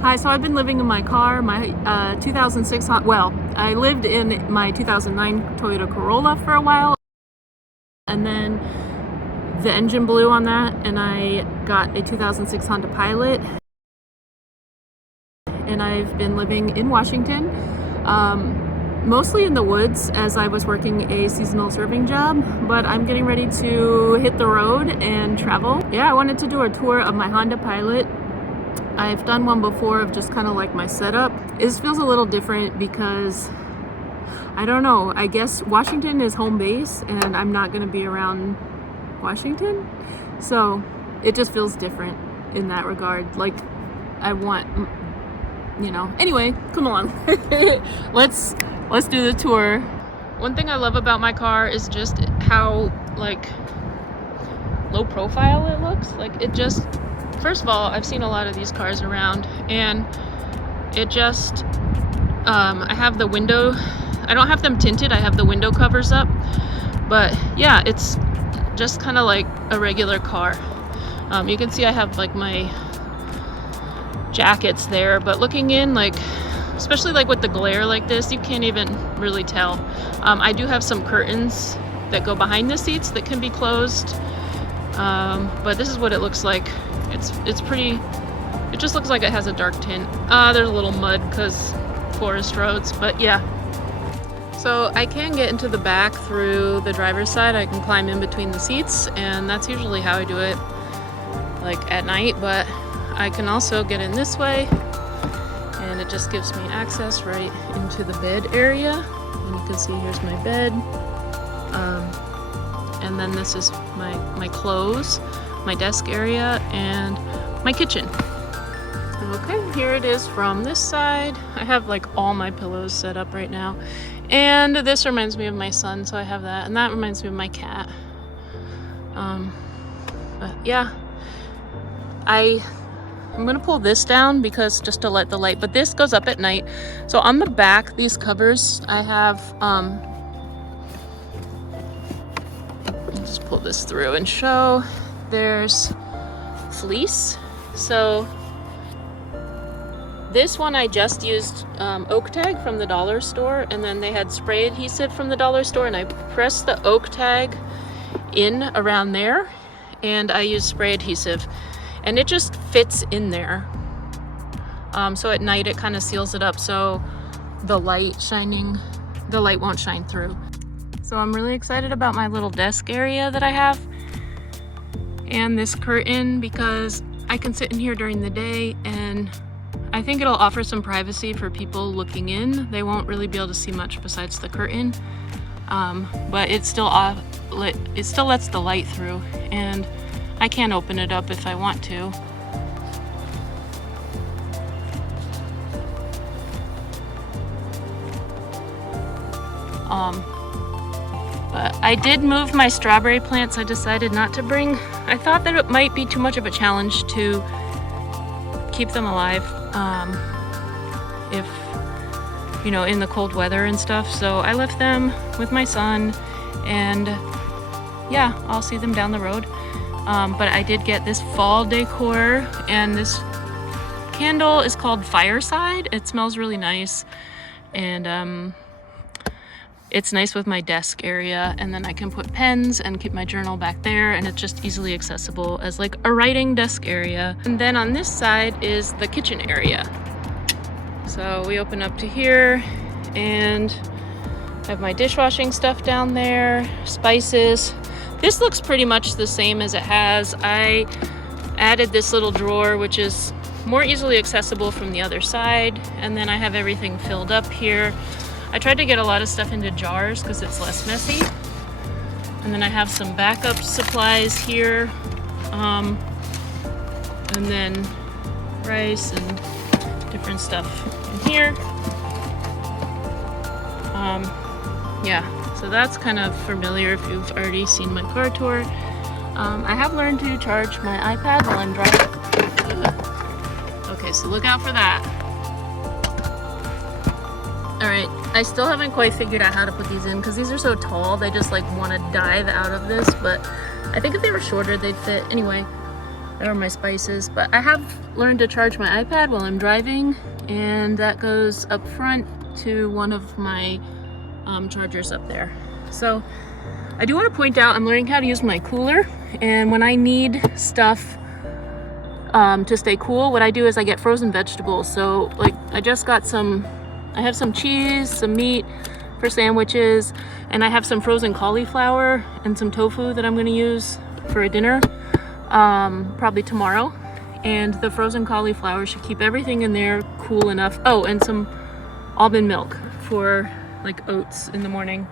Hi, so I've been living in my car, my 2006, well, I lived in my 2009 Toyota Corolla for a while, and then the engine blew on that, and I got a 2006 Honda Pilot, and I've been living in Washington, mostly in the woods as I was working a seasonal serving job, but I'm getting ready to hit the road and travel. Yeah, I wanted to do a tour of my Honda Pilot. I've done one before of just kind of like my setup. This feels a little different because, I don't know, I guess Washington is home base and I'm not going to be around Washington. So it just feels different in that regard. Like I want, anyway, come along. Let's do the tour. One thing I love about my car is just how low profile it looks. First of all, I've seen a lot of these cars around, and it just, I have the window, I don't have them tinted, I have the window covers up, but yeah, it's just kind of like a regular car. You can see I have my jackets there, but looking in, especially with the glare like this, you can't even really tell. I do have some curtains that go behind the seats that can be closed, but this is what it looks like. It's pretty, it just looks like it has a dark tint. There's a little mud because forest roads, but yeah. So I can get into the back through the driver's side. I can climb in between the seats, and that's usually how I do it, at night, but I can also get in this way, and it just gives me access right into the bed area. And you can see here's my bed, and then this is my clothes, my desk area, and my kitchen. Okay, here it is from this side. I have all my pillows set up right now, and this reminds me of my son, so I have that, and that reminds me of my cat. But yeah, I'm gonna pull this down because just to let the light, but this goes up at night. So on the back, these covers I have, I'll just pull this through and show. There's fleece. So this one I just used oak tag from the dollar store, and then they had spray adhesive from the dollar store, and I pressed the oak tag in around there, and I used spray adhesive, and it just fits in there. So at night it kind of seals it up so the light won't shine through. So I'm really excited about my little desk area that I have, and this curtain, because I can sit in here during the day, and I think it'll offer some privacy for people looking in. They won't really be able to see much besides the curtain, but it still lets the light through, and I can open it up if I want to. But I did move my strawberry plants. I decided not to bring. I thought that it might be too much of a challenge to keep them alive, if, in the cold weather and stuff. So I left them with my son, and yeah, I'll see them down the road. But I did get this fall decor, and this candle is called Fireside. It smells really nice, and it's nice with my desk area, and then I can put pens and keep my journal back there, and it's just easily accessible as a writing desk area. And then on this side is the kitchen area. So we open up to here, and I have my dishwashing stuff down there, spices. This looks pretty much the same as it has. I added this little drawer, which is more easily accessible from the other side, and then I have everything filled up here. I tried to get a lot of stuff into jars because it's less messy. And then I have some backup supplies here. And then rice and different stuff in here. Yeah, so that's kind of familiar if you've already seen my car tour. I have learned to charge my iPad while I'm driving. Okay, so look out for that. Alright, I still haven't quite figured out how to put these in because these are so tall, they just want to dive out of this, but I think if they were shorter they'd fit. Anyway, There are my spices, but I have learned to charge my iPad while I'm driving, and that goes up front to one of my chargers up there. So I do want to point out I'm learning how to use my cooler, and when I need stuff to stay cool, what I do is I get frozen vegetables. So like I have some cheese, some meat for sandwiches, and I have some frozen cauliflower and some tofu that I'm going to use for a dinner probably tomorrow. And the frozen cauliflower should keep everything in there cool enough. Oh, and some almond milk for like oats in the morning.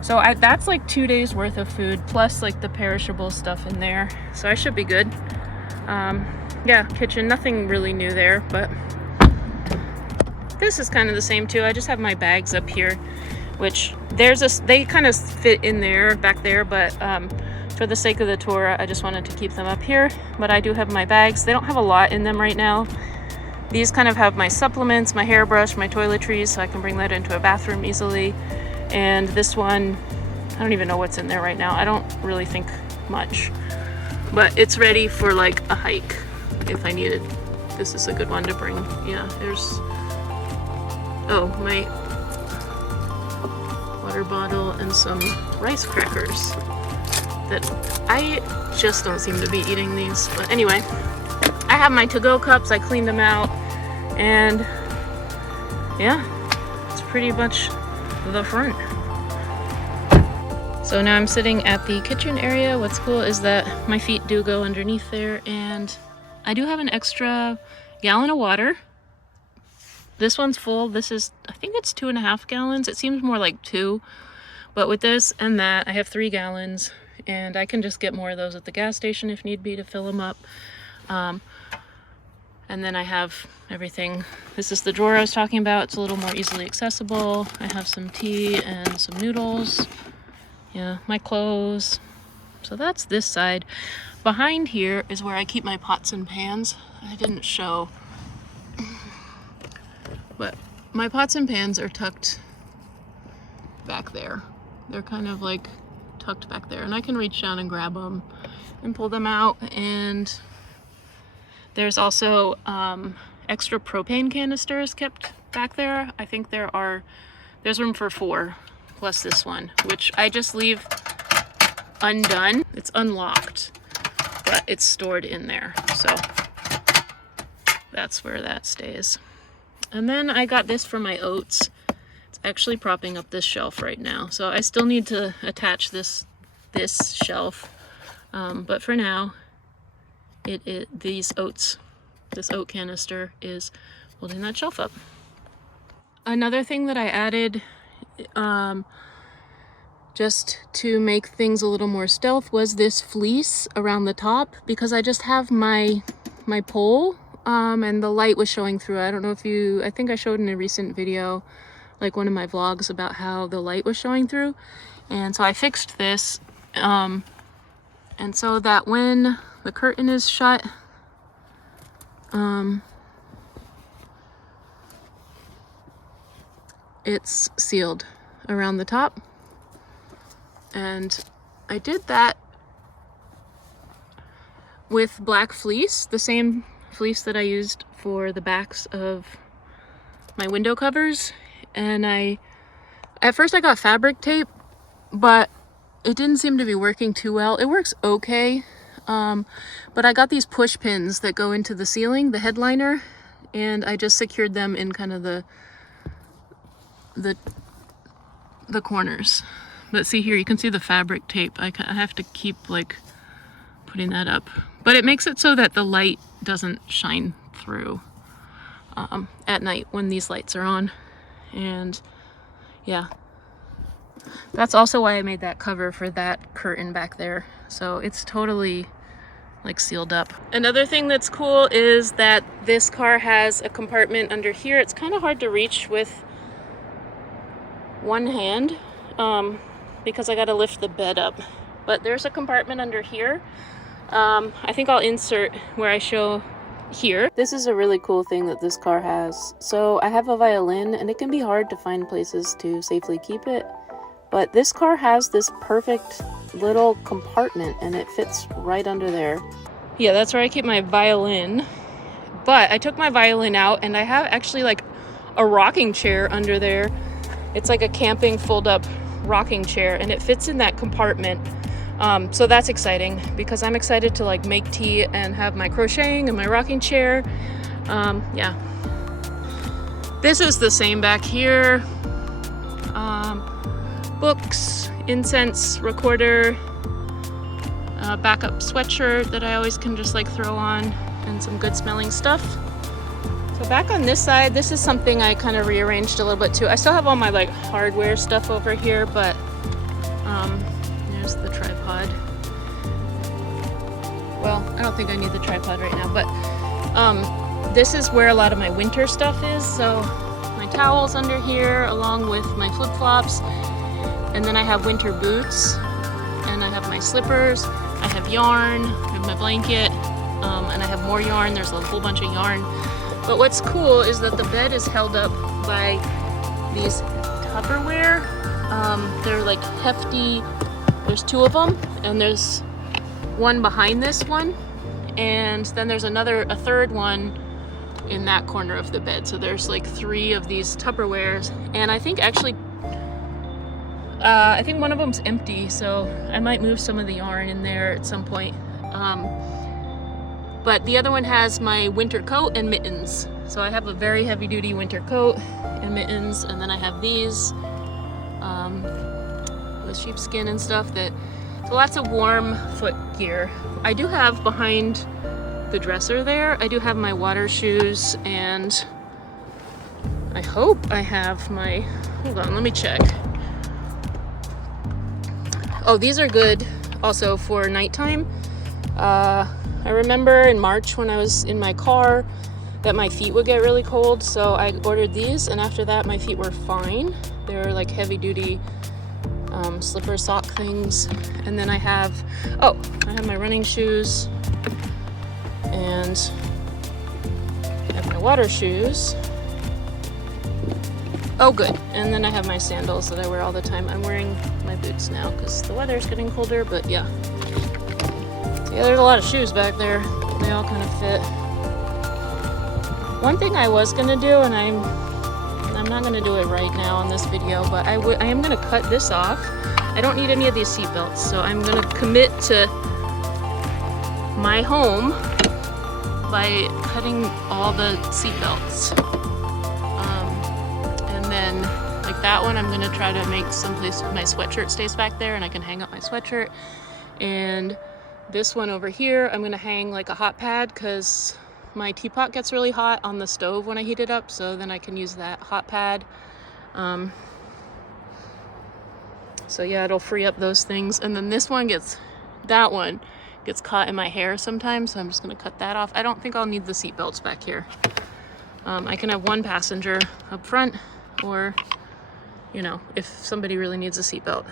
So that's like 2 days worth of food plus like the perishable stuff in there, so I should be good. Yeah, kitchen, nothing really new there, but this is kind of the same too. I just have my bags up here, which they kind of fit in there back there, but for the sake of the tour I just wanted to keep them up here. But I do have my bags. They don't have a lot in them right now. These kind of have my supplements, my hairbrush, my toiletries, so I can bring that into a bathroom easily. And this one, I don't even know what's in there right now. I don't really think much, but it's ready for like a hike if I need it. This is a good one to bring. Yeah, there's, oh, my water bottle and some rice crackers that I just don't seem to be eating these. But anyway, I have my to-go cups. I cleaned them out, and yeah, it's pretty much the front. So now I'm sitting at the kitchen area. What's cool is that my feet do go underneath there, and I do have an extra gallon of water. This one's full. This is, I think it's 2.5 gallons. It seems more like 2, but with this and that I have 3 gallons, and I can just get more of those at the gas station if need be to fill them up. And then I have everything. This is the drawer I was talking about. It's a little more easily accessible. I have some tea and some noodles. Yeah, my clothes. So that's this side. Behind here is where I keep my pots and pans. I didn't show, but my pots and pans are tucked back there. They're kind of like tucked back there, and I can reach down and grab them and pull them out. And there's also extra propane canisters kept back there. I think there's room for 4 plus this one, which I just leave undone. It's unlocked, but it's stored in there, so that's where that stays. And then I got this for my oats. It's actually propping up this shelf right now, so I still need to attach this shelf, but for now this oat canister is holding that shelf up. Another thing that I added just to make things a little more stealth was this fleece around the top, because I just have my pole and the light was showing through. I don't know if I think I showed in a recent video, like one of my vlogs, about how the light was showing through. And so I fixed this, and so that when the curtain is shut, it's sealed around the top. And I did that with black fleece, the same fleece that I used for the backs of my window covers. And at first I got fabric tape, but it didn't seem to be working too well. It works okay, but I got these push pins that go into the ceiling, the headliner, and I just secured them in kind of the corners. But see here, you can see the fabric tape. I have to keep like putting that up, but it makes it so that the light doesn't shine through at night when these lights are on. And yeah, that's also why I made that cover for that curtain back there, so it's totally like sealed up. Another thing that's cool is that this car has a compartment under here. It's kind of hard to reach with one hand because I got to lift the bed up, but there's a compartment under here. I think I'll insert where I show here. This is a really cool thing that this car has. So I have a violin, and it can be hard to find places to safely keep it, but this car has this perfect little compartment, and it fits right under there. Yeah, that's where I keep my violin. But I took my violin out and I have actually like a rocking chair under there. It's like a camping fold-up rocking chair and it fits in that compartment. So that's exciting because I'm excited to like make tea and have my crocheting and my rocking chair. Yeah. This is the same back here. Books, incense, recorder, backup sweatshirt that I always can just like throw on, and some good smelling stuff. So back on this side, this is something I kind of rearranged a little bit too. I still have all my like hardware stuff over here, but there's the tripod. Well, I don't think I need the tripod right now, but this is where a lot of my winter stuff is. So my towels under here along with my flip-flops, and then I have winter boots, and I have my slippers, I have yarn, I have my blanket, and I have more yarn. There's a whole bunch of yarn. But what's cool is that the bed is held up by these Tupperware. They're like hefty. There's two of them, and there's one behind this one, and then there's a third one in that corner of the bed. So there's like 3 of these Tupperwares, and I think actually I think one of them's empty, so I might move some of the yarn in there at some point. But the other one has my winter coat and mittens. So I have a very heavy duty winter coat and mittens, and then I have these with sheepskin and stuff. So lots of warm foot gear. I do have behind the dresser there, I do have my water shoes, and I hope I have my, hold on, let me check. Oh, these are good also for nighttime. I remember in March when I was in my car that my feet would get really cold, so I ordered these, and after that my feet were fine. They're like heavy duty slipper sock things. And then I have my running shoes, and I have my water shoes. Oh, good. And then I have my sandals that I wear all the time. I'm wearing my boots now because the weather's getting colder, but yeah. Yeah, there's a lot of shoes back there. They all kind of fit. One thing I was gonna do, and I'm not gonna do it right now on this video, but I am gonna cut this off. I don't need any of these seat belts, so I'm gonna commit to my home by cutting all the seat belts. And then like that one, I'm gonna try to make someplace my sweatshirt stays back there and I can hang up my sweatshirt. And this one over here, I'm gonna hang like a hot pad because my teapot gets really hot on the stove when I heat it up, so then I can use that hot pad. So yeah, it'll free up those things. And then that one gets caught in my hair sometimes, so I'm just gonna cut that off. I don't think I'll need the seat belts back here. I can have one passenger up front, or, you know, if somebody really needs a seatbelt,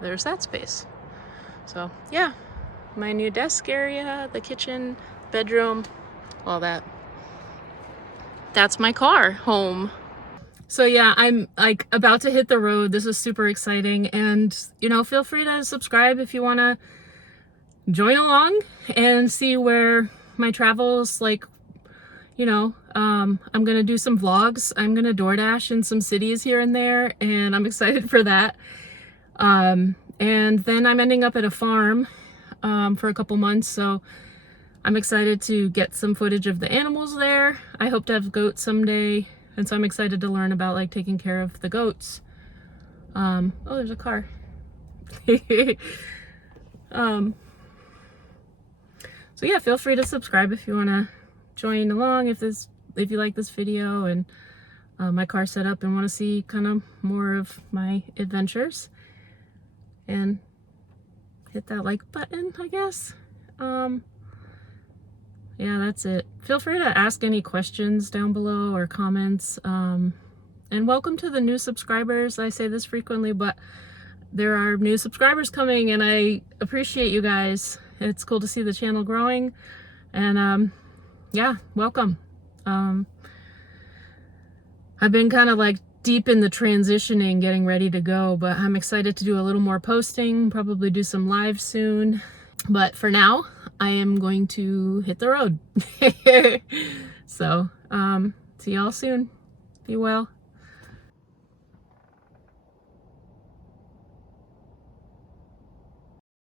there's that space. So yeah, my new desk area, the kitchen, bedroom, all that. That's my car home. So yeah, I'm like about to hit the road. This is super exciting, and you know, feel free to subscribe if you want to join along and see where my travels, like, you know, I'm gonna do some vlogs. I'm gonna DoorDash in some cities here and there, and I'm excited for that. And then I'm ending up at a farm for a couple months, so I'm excited to get some footage of the animals there. I hope to have goats someday, and so I'm excited to learn about like taking care of the goats. Oh, there's a car. So yeah, feel free to subscribe if you want to join along, if you like this video and my car setup and want to see kind of more of my adventures, and hit that like button, I guess. Yeah, that's it. Feel free to ask any questions down below or comments, and welcome to the new subscribers. I say this frequently, but there are new subscribers coming, and I appreciate you guys. It's cool to see the channel growing, and yeah, welcome. I've been kind of like deep in the transitioning, getting ready to go, but I'm excited to do a little more posting, probably do some live soon. But for now, I am going to hit the road. So, see y'all soon. Be well.